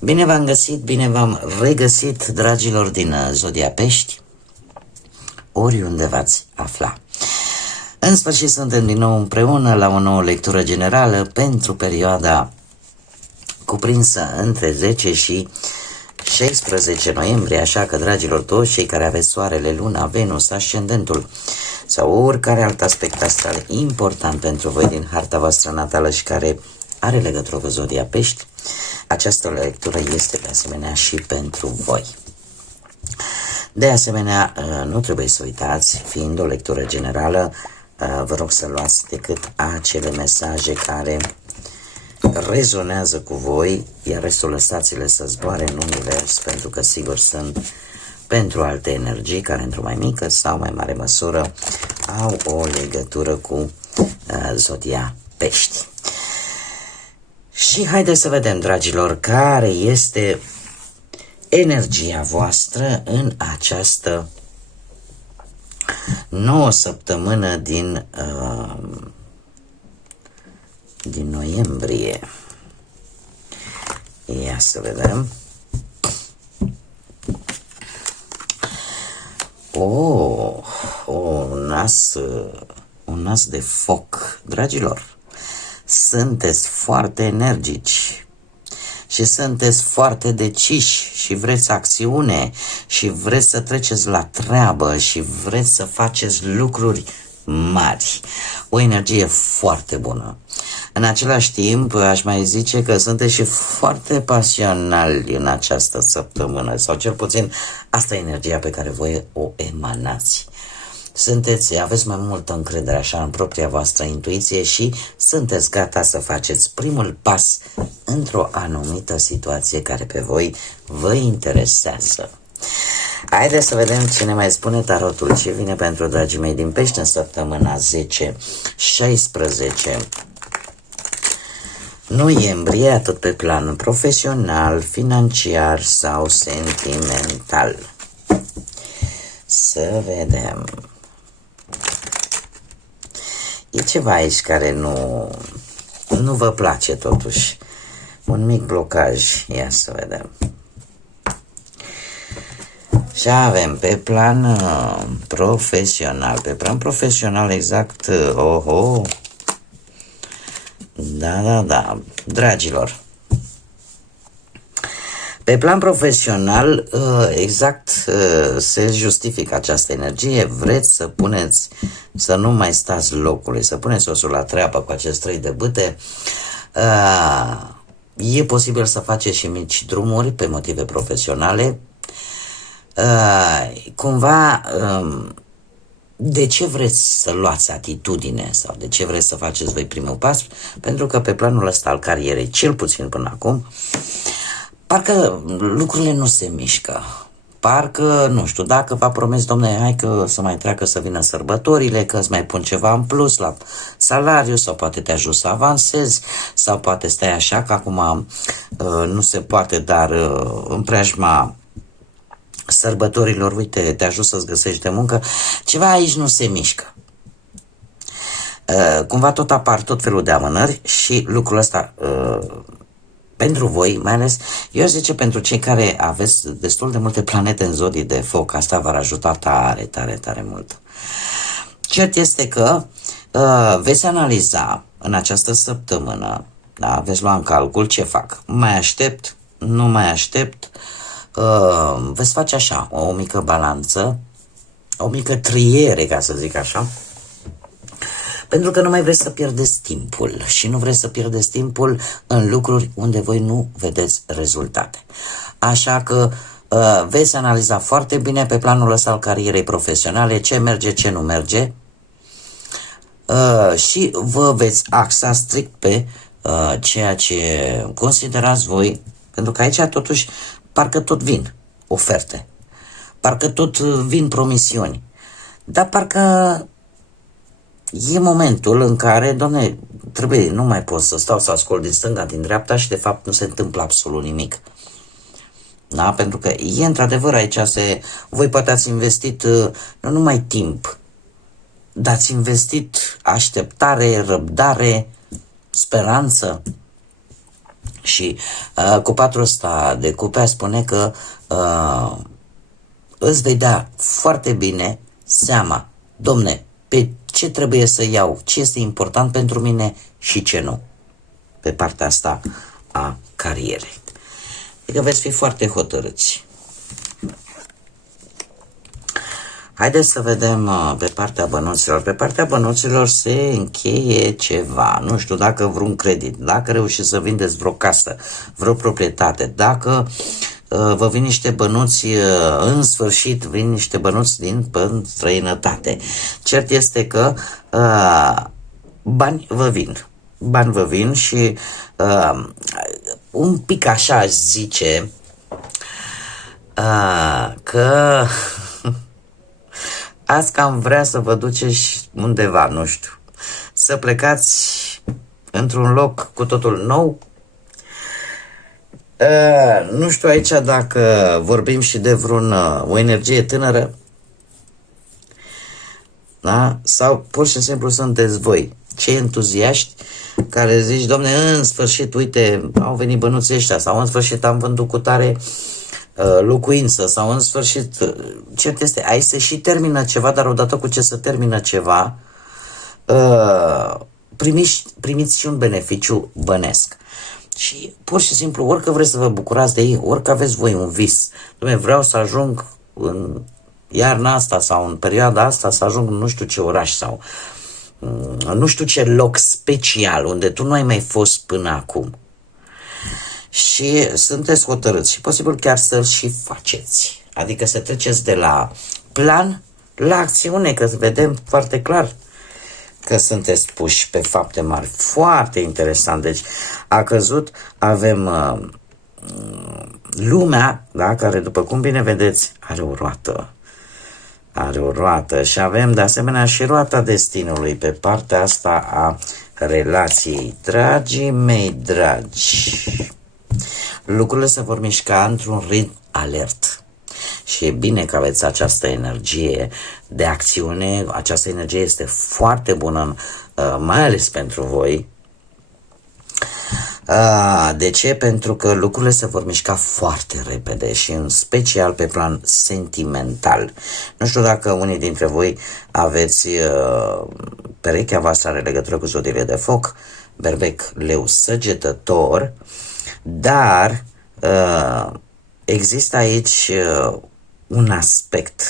Bine v-am găsit, bine v-am regăsit, dragilor din Zodia Pești, oriunde v-ați afla. În sfârșit suntem din nou împreună la o nouă lectură generală pentru perioada cuprinsă între 10 și 16 noiembrie, așa că, dragilor, toți cei care aveți soarele, luna, Venus, ascendentul sau oricare alt aspect astral important pentru voi din harta voastră natală și care are legătură cu Zodia Pești, această lectură este de asemenea și pentru voi. De asemenea, nu trebuie să uitați, fiind o lectură generală, vă rog să luați decât acele mesaje care rezonează cu voi, iar restul lăsați-le să zboare în univers, pentru că sigur sunt pentru alte energii care într-o mai mică sau mai mare măsură au o legătură cu Zodia Pești. Și haideți să vedem, dragilor, care este energia voastră în această nouă săptămână din noiembrie. Ia să vedem. Un nas de foc, dragilor. Sunteți foarte energici și sunteți foarte deciși și vreți acțiune și vreți să treceți la treabă și vreți să faceți lucruri mari. O energie foarte bună. În același timp, aș mai zice că sunteți și foarte pasionali în această săptămână, sau cel puțin asta e energia pe care voi o emanați. Aveți mai multă încredere așa în propria voastră intuiție și sunteți gata să faceți primul pas într-o anumită situație care pe voi vă interesează. Haideți să vedem ce ne mai spune tarotul, ce vine pentru dragii mei din Pești în săptămâna 10-16 noiembrie, atât pe plan profesional, financiar sau sentimental. Să vedem. E ceva aici care nu vă place totuși. Un mic blocaj. Ia să vedem. Și avem pe plan profesional. Pe plan profesional exact. Da. Dragilor. Pe plan profesional, exact se justifică această energie. Vreți să nu mai stați locului, să puneți osul la treabă cu acest 3 de bâte. E posibil să faceți și mici drumuri pe motive profesionale. De ce vreți să luați atitudine sau de ce vreți să faceți voi primul pas? Pentru că pe planul ăsta al carierei, cel puțin până acum, parcă lucrurile nu se mișcă. Parcă, nu știu, dacă v-a promis, domne, hai că să mai treacă să vină sărbătorile, că îți mai pun ceva în plus la salariu, sau poate te ajut să avansezi, sau poate stai așa, că acum nu se poate, dar în preajma sărbătorilor, uite, te ajut să-ți găsești de muncă, ceva aici nu se mișcă. Cumva tot apar tot felul de amânări și lucrul ăsta pentru voi, mai ales, eu zice pentru cei care aveți destul de multe planete în zodii de foc, asta v-ar ajuta tare mult. Cert este că veți analiza în această săptămână, da, veți lua în calcul ce fac. Mai aștept, nu mai aștept, veți face așa, o mică balanță, o mică triere, ca să zic așa, pentru că nu mai vreți să pierdeți timpul și nu vreți să pierdeți timpul în lucruri unde voi nu vedeți rezultate. Așa că veți analiza foarte bine pe planul ăsta al carierei profesionale ce merge, ce nu merge și vă veți axa strict pe ceea ce considerați voi, pentru că aici totuși parcă tot vin oferte, parcă tot vin promisiuni, dar parcă e momentul în care, doamne, nu mai pot să stau să ascult din stânga, din dreapta și de fapt nu se întâmplă absolut nimic. Da? Pentru că e într-adevăr aici voi poate ați investit nu numai timp, dar ați investit așteptare, răbdare, speranță Și cu patrul ăsta de cupe spune că îți vei da foarte bine seama, domne, pe ce trebuie să iau, ce este important pentru mine și ce nu, pe partea asta a carierei. Adică veți fi foarte hotărâți. Haideți să vedem pe partea bănuților. Pe partea bănuților se încheie ceva. Nu știu, dacă vreun credit, dacă reușiți să vindeți vreo casă, vreo proprietate, dacă vă vin niște bănuți, în sfârșit vin niște bănuți din străinătate. Cert este că bani vă vin. Bani vă vin și un pic așa aș zice că azi cam vrea să vă duceți undeva, nu știu, să plecați într-un loc cu totul nou. Nu știu aici dacă vorbim și de o energie tânără, da? Sau pur și simplu sunteți voi, cei entuziaști care zici, domne, în sfârșit, uite, au venit bănuții ăștia, sau în sfârșit am vândut cu tare locuință, sau în sfârșit, cert este, aici se și termină ceva, dar odată cu ce se termină ceva, primiți și un beneficiu bănesc. Și pur și simplu, orică vreți să vă bucurați de ei, orică aveți voi un vis, dom'le, vreau să ajung în iarna asta sau în perioada asta să ajung în nu știu ce oraș sau nu știu ce loc special unde tu nu ai mai fost până acum. Și sunteți hotărâți și posibil chiar să-l și faceți. Adică să treceți de la plan la acțiune, că vedem foarte clar că sunteți puși pe fapte mari. Foarte interesant. Deci a căzut, avem lumea, da, care după cum bine vedeți are o roată. Are o roată și avem de asemenea și roata destinului pe partea asta a relației. Dragii mei dragi, lucrurile se vor mișca într-un ritm alert. Și e bine că aveți această energie de acțiune. Această energie este foarte bună, mai ales pentru voi. De ce? Pentru că lucrurile se vor mișca foarte repede și în special pe plan sentimental. Nu știu dacă unii dintre voi aveți perechea voastră are legătură cu zodiile de foc, Berbec, Leu, Săgetător, dar există aici un aspect,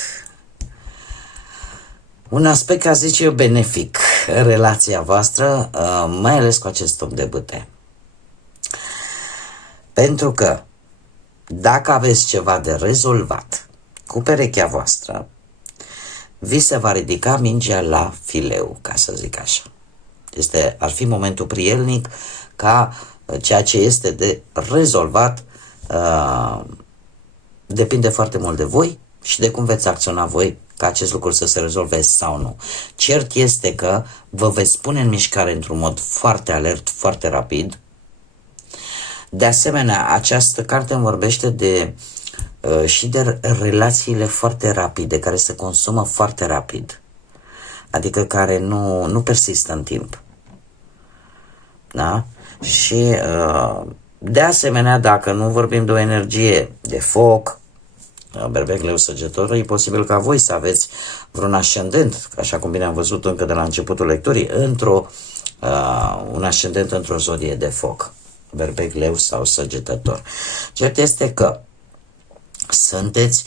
ca zice eu, benefic în relația voastră, mai ales cu acest om de bâte. Pentru că dacă aveți ceva de rezolvat cu perechea voastră, vi se va ridica mingea la fileu, ca să zic așa. Ar fi momentul prielnic ca ceea ce este de rezolvat depinde foarte mult de voi și de cum veți acționa voi ca acest lucru să se rezolve sau nu. Cert este că vă veți pune în mișcare într-un mod foarte alert, foarte rapid. De asemenea, această carte îmi vorbește și de relațiile foarte rapide, care se consumă foarte rapid, adică care nu persistă în timp. Da? Și de asemenea, dacă nu vorbim de o energie de foc, Berbec, Leu, Săgetor, e posibil ca voi să aveți vreun ascendent, așa cum bine am văzut încă de la începutul lecturii, un ascendent într-o zodie de foc, Berbec, Leu sau Săgetător. Cert este că sunteți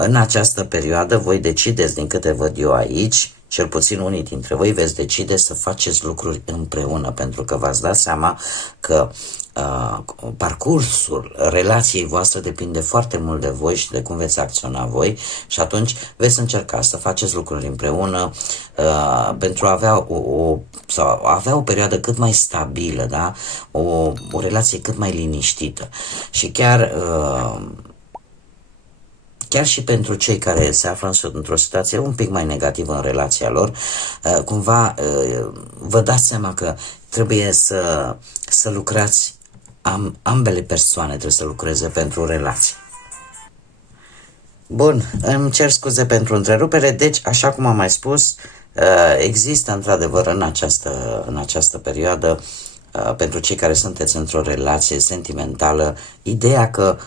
în această perioadă, voi decideți, din câte văd eu aici, cel puțin unii dintre voi veți decide să faceți lucruri împreună, pentru că v-ați dat seama că parcursul relației voastre depinde foarte mult de voi și de cum veți acționa voi și atunci veți încerca să faceți lucruri împreună pentru a avea o perioadă cât mai stabilă, da? O relație cât mai liniștită. Și chiar și pentru cei care se află într-o situație un pic mai negativă în relația lor, cumva vă dați seama că trebuie să lucrați, ambele persoane trebuie să lucreze pentru relație. Bun, îmi cer scuze pentru întrerupere, deci, așa cum am mai spus, există într-adevăr în această perioadă pentru cei care sunteți într-o relație sentimentală, ideea că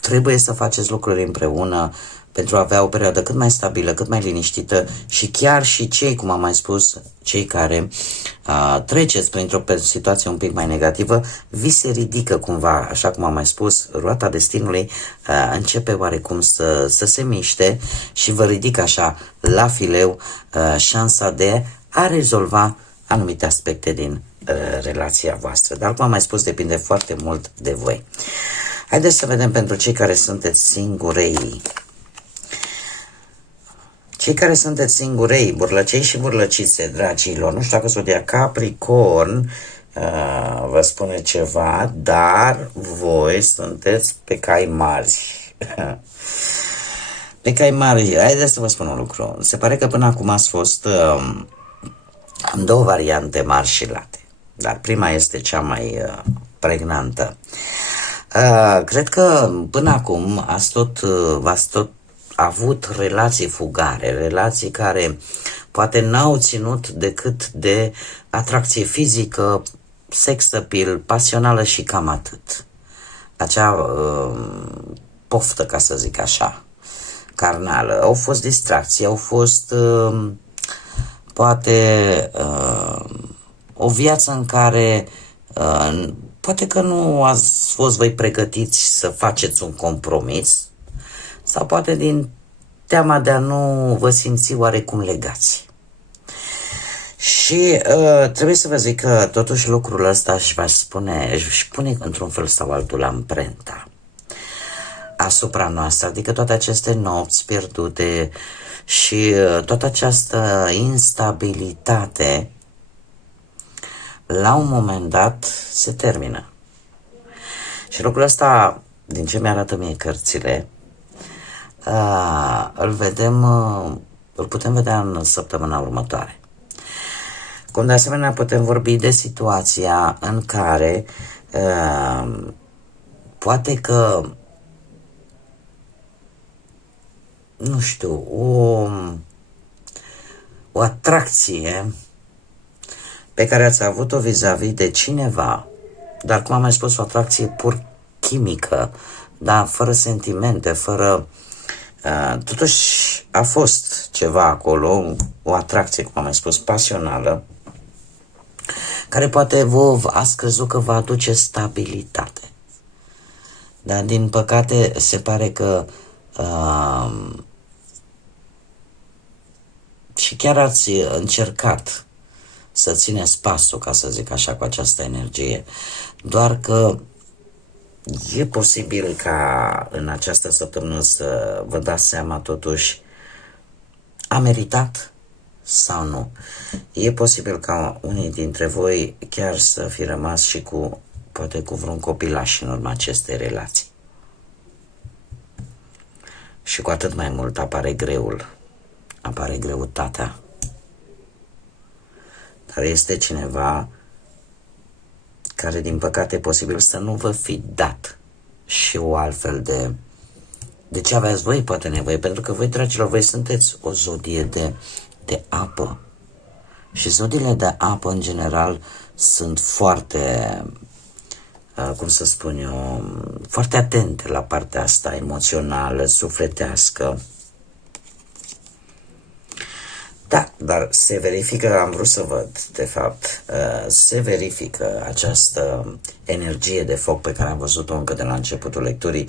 trebuie să faceți lucruri împreună pentru a avea o perioadă cât mai stabilă, cât mai liniștită și chiar și cei, cum am mai spus, cei care treceți printr-o situație un pic mai negativă, vi se ridică cumva, așa cum am mai spus, roata destinului începe oarecum să se miște și vă ridică așa la fileu șansa de a rezolva anumite aspecte din relația voastră. Dar, cum am mai spus, depinde foarte mult de voi. Haideți să vedem pentru cei care sunteți singurei. Cei care sunteți singurei, burlăcei și burlăcițe, dragilor, nu știu dacă zodia Capricorn vă spune ceva, dar voi sunteți pe cai mari. Pe cai mari, haideți să vă spun un lucru. Se pare că până acum ați fost în două variante mari și late, dar prima este cea mai pregnantă. Cred că până acum v-ați tot avut relații fugare, relații care poate n-au ținut decât de atracție fizică, sex appeal, pasională și cam atât. Acea poftă, ca să zic așa, carnală. Au fost distracții, au fost poate o viață în care poate că nu ați fost voi pregătiți să faceți un compromis sau poate din teama de a nu vă simți oarecum legați. Și trebuie să vă zic că totuși lucrul ăsta își pune într-un fel sau altul amprenta asupra noastră, adică toate aceste nopți pierdute și toată această instabilitate la un moment dat se termină. Și lucrul ăsta, din ce mi-arată mie cărțile, îl putem vedea în săptămâna următoare. Cum de asemenea putem vorbi de situația în care poate că, nu știu, o atracție pe care ați avut-o vis-a-vis de cineva, dar cum am mai spus, o atracție pur chimică, da, fără sentimente, fără... totuși a fost ceva acolo, o atracție, cum am mai spus, pasională, care poate ați crezut că va aduce stabilitate. Dar din păcate se pare că și chiar ați încercat să țineți pasul, ca să zic așa, cu această energie, doar că e posibil ca în această săptămână să vă dați seama totuși a meritat sau nu. E posibil ca unii dintre voi chiar să fi rămas și poate cu vreun copilaș în urma acestei relații. Și cu atât mai mult apare greutatea. Dar este cineva care, din păcate, e posibil să nu vă fi dat și o altfel de ce aveați voi poate nevoie, pentru că voi, dragilor, voi sunteți o zodie de apă și zodiile de apă, în general, sunt foarte, cum să spun eu, foarte atente la partea asta emoțională, sufletească. Da, dar se verifică, am vrut să văd, de fapt, se verifică această energie de foc pe care am văzut-o încă de la începutul lecturii.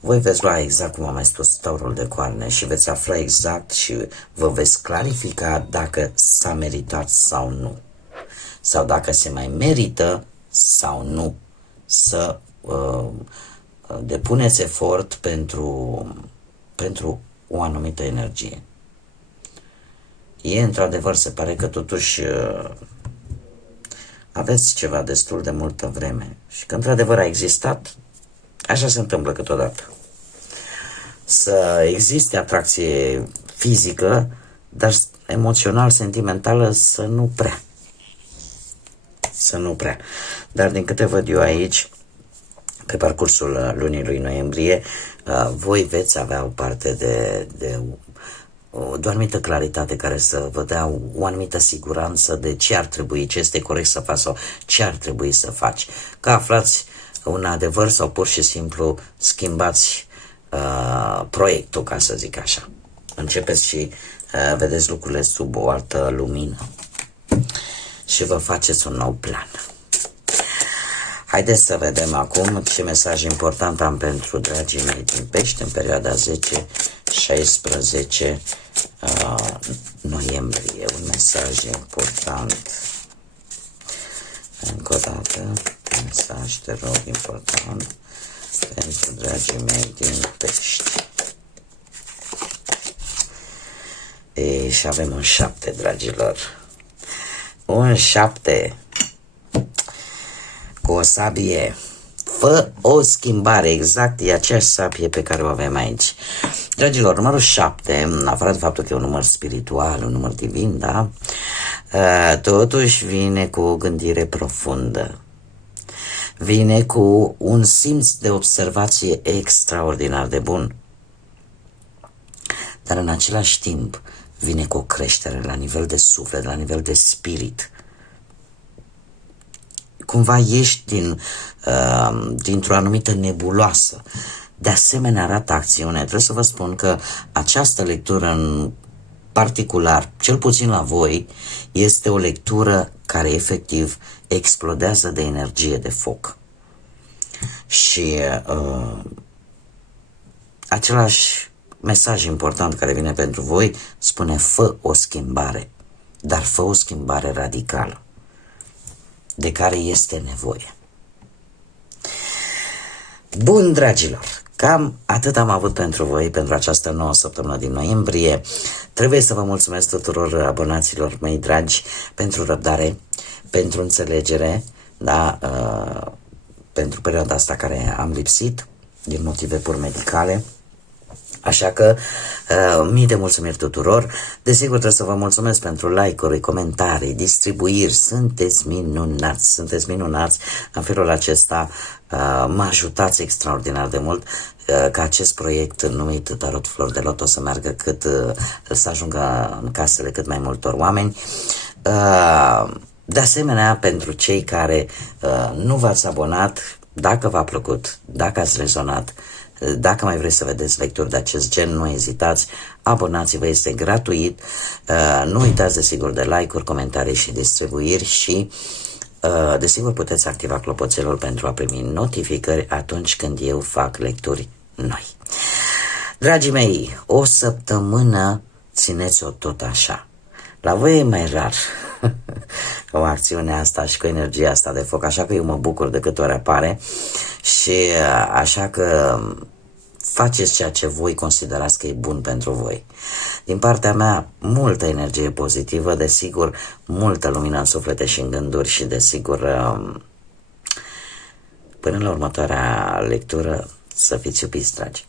Voi veți lua exact cum am mai spus taurul de coarne și veți afla exact și vă veți clarifica dacă s-a meritat sau nu. Sau dacă se mai merită sau nu să depuneți efort pentru o anumită energie. Într-adevăr, se pare că totuși aveți ceva destul de multă vreme și că într-adevăr a existat, așa se întâmplă câteodată. Să existe atracție fizică, dar emoțional, sentimentală, să nu prea. Dar din câte văd eu aici, pe parcursul lunii lui noiembrie, voi veți avea o parte de de o anumită claritate care să vă dea o anumită siguranță de ce ar trebui, ce este corect să faci sau ce ar trebui să faci. Că aflați un adevăr sau pur și simplu schimbați proiectul, ca să zic așa. Începeți și vedeți lucrurile sub o altă lumină și vă faceți un nou plan. Haideți să vedem acum ce mesaj important am pentru dragii mei din Pești în perioada 10-16 noiembrie. Un mesaj important. Încă o dată, mesaj, te rog, important pentru dragii mei din Pești. Și avem un 7, dragilor. Un 7 cu o sabie. Fă o schimbare, exact, e aceeași sabie pe care o avem aici. Dragilor, numărul 7, în afară de faptul că e un număr spiritual, un număr divin, da? Totuși vine cu o gândire profundă. Vine cu un simț de observație extraordinar de bun. Dar în același timp vine cu o creștere la nivel de suflet, la nivel de spirit. Cumva ieși dintr-o anumită nebuloasă. De asemenea arată acțiune. Trebuie să vă spun că această lectură în particular, cel puțin la voi, este o lectură care efectiv explodează de energie, de foc. Și același mesaj important care vine pentru voi spune: fă o schimbare, dar fă o schimbare radicală de care este nevoie. Bun, dragilor, cam atât am avut pentru voi pentru această nouă săptămână din noiembrie. Trebuie să vă mulțumesc tuturor abonaților mei dragi pentru răbdare, pentru înțelegere, da, pentru perioada asta care am lipsit din motive pur medicale. Așa că mii de mulțumiri tuturor. Desigur trebuie să vă mulțumesc pentru like-uri, comentarii, distribuiri. Sunteți minunați, sunteți minunați. În felul acesta mă ajutați extraordinar de mult ca acest proiect numit Tarot Flori de Loto să meargă să ajungă în casele cât mai multor oameni. De asemenea, pentru cei care nu v-ați abonat, dacă v-a plăcut, dacă ați rezonat, dacă mai vreți să vedeți lecturi de acest gen, nu ezitați, abonați-vă, este gratuit. Nu uitați desigur de like-uri, comentarii și distribuiri și desigur puteți activa clopoțelul pentru a primi notificări atunci când eu fac lecturi noi. Dragii mei, o săptămână țineți-o tot așa. La voi e mai rar o acțiune asta și cu energia asta de foc, așa că eu mă bucur de câte ori apare și așa că faceți ceea ce voi considerați că e bun pentru voi. Din partea mea, multă energie pozitivă, desigur, multă lumină în suflete și în gânduri și desigur, până la următoarea lectură, să fiți iubiți, dragi.